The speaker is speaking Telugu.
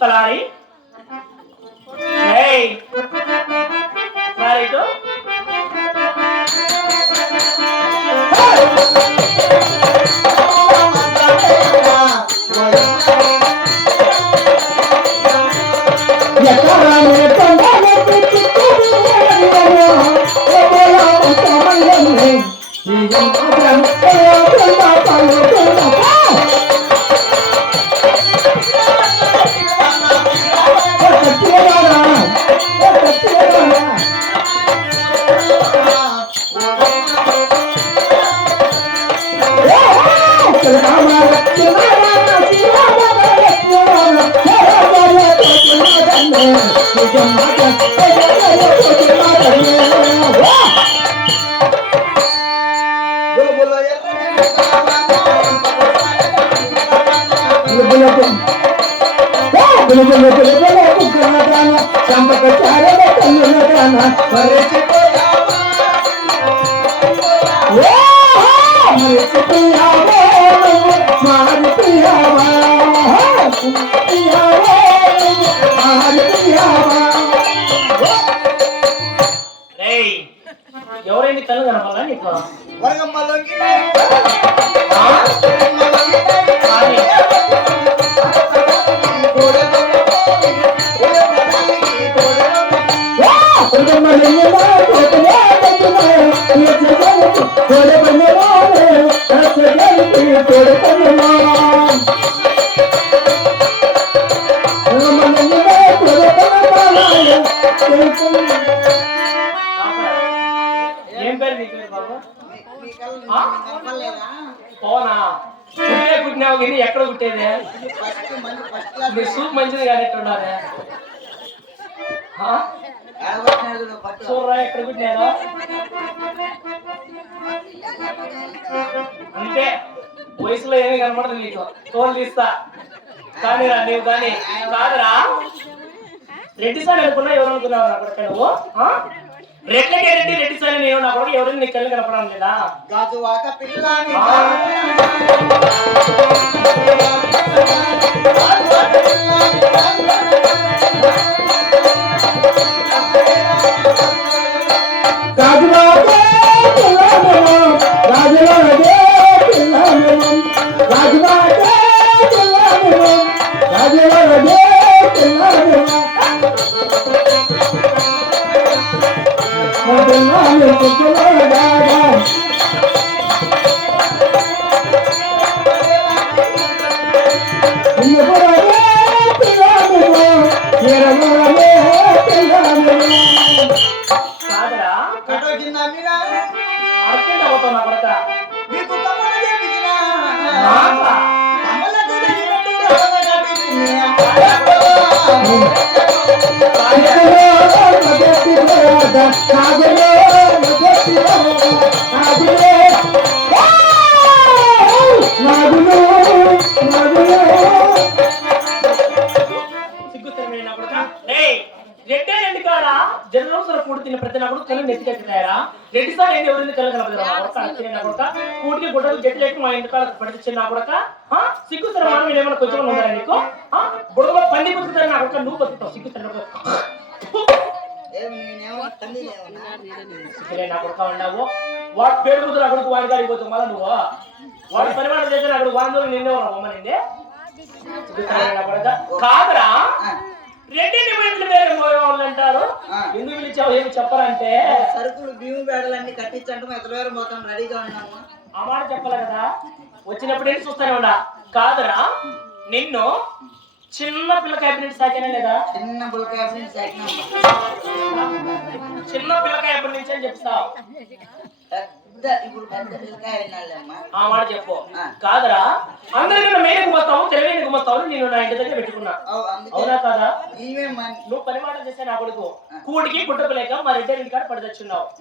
Salari? Hey! Salari itu? ఎవరైనా కళ్ళు కనపాలా నీకు ఏం పేరు నీ పేరు బాబు? పోనా పుట్టే పుట్టినావు కానీ ఎక్కడ పుట్టేదే? నీ సూప్ మంచిది కానీ ఎట్లున్నారే? చూడరా ఎక్కడ పుట్టినారా? అంటే వయసులో ఏమి కనపడదు నీకు, తోలు తీస్తా కానీ రా నీవు కానీ కాదురా. రెడ్డి సార్ అనుకున్నా ఎవరు అనుకున్నావు నా కొడుకు నువ్వు? రెడ్లకే రెడ్డి రెడ్డి సార్ నేను నా కొడుకు ఎవరైనా నీ కళ్ళు కనపడడం లేదా? రెడ్డి సార్ ఏంటి ఎవరైనా కళ్ళు కనపడతారా? కూటికి గుడ్డలు గట్టి లేక మా ఇంటి కాళ్ళకి పడితే నా కొడక సిగ్గుతారు మనం ఏమైనా కొంచెం ఉందా నీకు? బుడగలో పంది బతుకుతారు నా కొడక, నువ్వు బతుకుతావు సిగ్గుతారు నా కొడక ఉన్నావు. వాడు పేరు కుదురు అక్కడికి వాడి గారికి పోతావు మళ్ళా నువ్వు వాడి పరిమాణం చేసిన అక్కడ వాడిలో నిన్నే అమ్మనింది నా కొడక కాదురా. రెడ్డి వాళ్ళు అంటారు ఎందుకు పిలిచావు ఏమి చెప్పాలంటే సరుకులు బియ్యం బేడలన్నీ కట్టించంటే ఎతలవేరు పోతాం రెడీగా ఉన్నాము. ఆ మాట చెప్పాలి కదా, వచ్చినప్పుడు ఏంటి చూస్తానే ఉండా. కాదురా నిన్ను చిన్న పిల్ల క్యాబినెట్ సాకేనా లేదా? చిన్న పిల్ల క్యాబినెట్ సాకినా. చిన్న పిల్లకాయ ఎప్పటి నుంచి అని చెప్తావు? ఇప్పుడు పెద్ద పిల్లకాయ అయినాళ్ళమ్మా. ఆ మాట చెప్పు. కాదురా అందరికన్నా మేరకు పోతావు తెలివైనకు పోతావు నేను నా ఇంటి దగ్గర పెట్టుకున్నా, అవునా కాదా? నువ్వు పని మాట చేస్తే నా కొడుకు కూటికి గుడ్డకు లేక మా రెడ్డి ఇంటి కాడ పడి తెచ్చున్నావు.